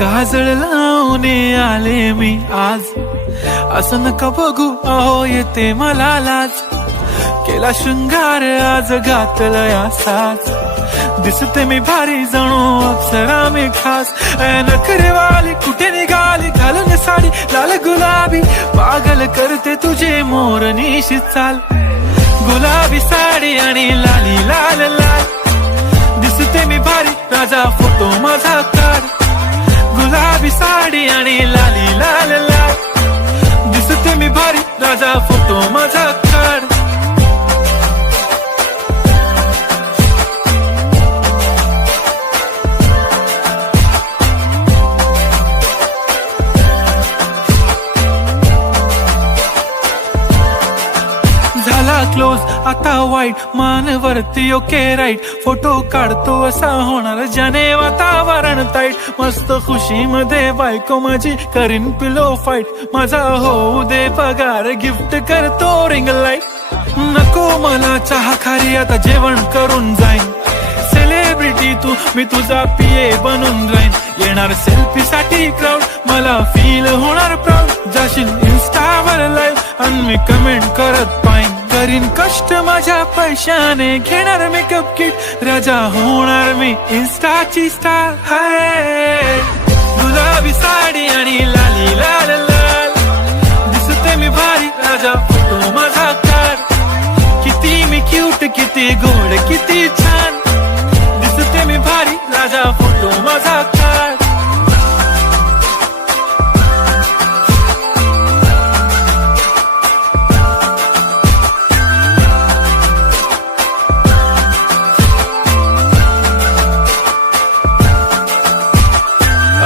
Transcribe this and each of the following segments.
काजळ लावून आले मी आज, असं नका बघू अहो येते मला लाज. केला शृंगार आज घातलंय असाच, दिसते मी भारी जणू अप्सरा मी खास. नखरेवाली कुठे निघाली घालून साडी लाल गुलाबी, पागल करते तुझे मोरनीशी चाल. गुलाबी साडी आणि लाली लाल लाल, दिसते मी भारी राजा फोटो माझा काढ. गुलाबी साडी आणि लाली लाल लाल, दिसते मी भारी राजा फोटो माझा काढ. झाला क्लोज आता वाईट, मानवरती ओके राईट. फोटो काढतो असा होणार ज्याने वातावरण ताईट. मस्त खुशी मध्ये बायको माझी करीन पिलो फाईट. माझा होऊ दे पगार गिफ्ट करतो रिंग लाईट. नको मला चहा खारी आता जेवण करून जाईन. सेलिब्रिटी तू मी तुझा पिये बनून राहीन. येणार सेल्फी साठी क्राऊड मला फील होणार प्राऊड. जाशील इन्स्टावर लाईव्ह आणि मी कमेंट करत पाईन. करीन कष्ट माझ्या पैशाने घेणार मेकअप किट. राजा होणार मी इन्स्टाची स्टार. हाय गुलाबी साडी आणि लाली लाल लाल, दिसते मी भारी राजा फोटो माझा काढ. किती मी क्यूट किती गोड किती छान, दिसते मी भारी राजा फोटो माझा काढ.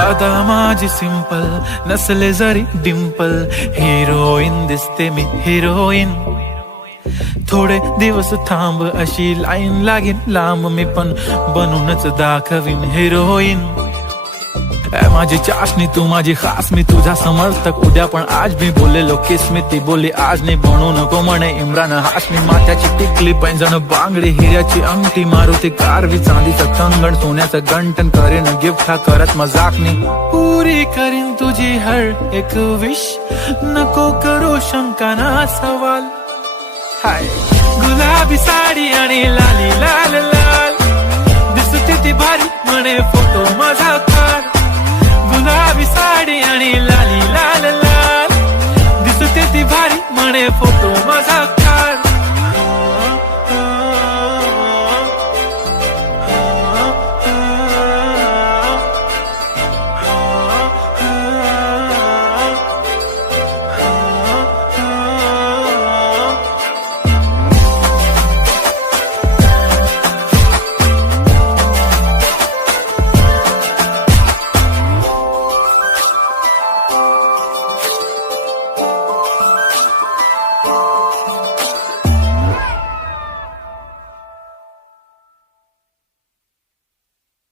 आता माझी सिंपल नसले जरी डिंपल, हिरोईन दिसते मी हिरोईन. थोडे दिवस थांब अशी लाईन लागेल लांब, मी पण बनूनच दाखवीन हिरोईन. माझी चाशनी तू माझी खास, मी तुझा समर्थक उद्या पण आज. मी बोललेलो किस मी ती बोली आज नाही. बनू नको म्हणे इम्रान हाशमी. माथ्याची टिकली पैंजण बांगडी हिऱ्याची अंगठी, मारुती कारवी चांदीचं कंगण सोन्याचं गंटन. करीन गिफ्ट हा करत मजाकनी, पुरी करीन तुझी हर एक विश. नको करू शंका ना सवाल. हाय गुलाबी साडी आणि लाली लाल लाल, दिसते ती भारी म्हणे फोटो माझा काढ. गुलाबी साडी आणि लाली लाल लाल, दिसते ती भारी म्हणे फोटो माझा.